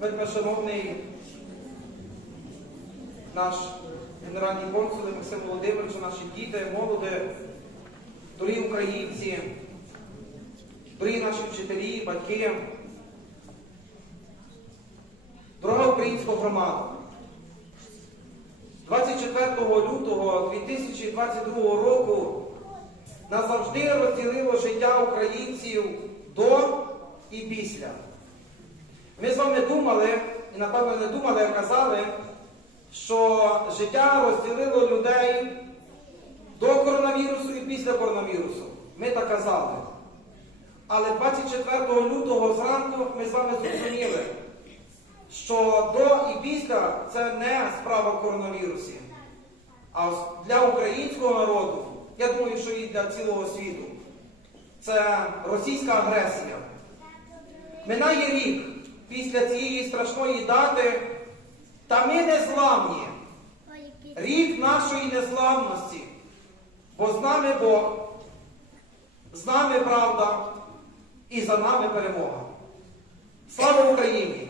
вельмишановний наш генеральний консул Максим Володимирович, наші діти, молоді, дорогі українці, дорогі наші вчителі, батьки, дорога українська громада. 24 лютого 2022 року назавжди розділило життя українців до і після. Ми з вами думали, і напевно не думали, а казали, що життя розділило людей до коронавірусу і після коронавірусу. Ми так казали. Але 24 лютого зранку ми з вами зрозуміли, що до і після це не справа в коронавірусі. А для українського народу, я думаю, що і для цілого світу, це російська агресія. Минає рік після цієї страшної дати, та ми незламні. Рік нашої незламності. Бо з нами Бог, з нами правда і за нами перемога. Слава Україні!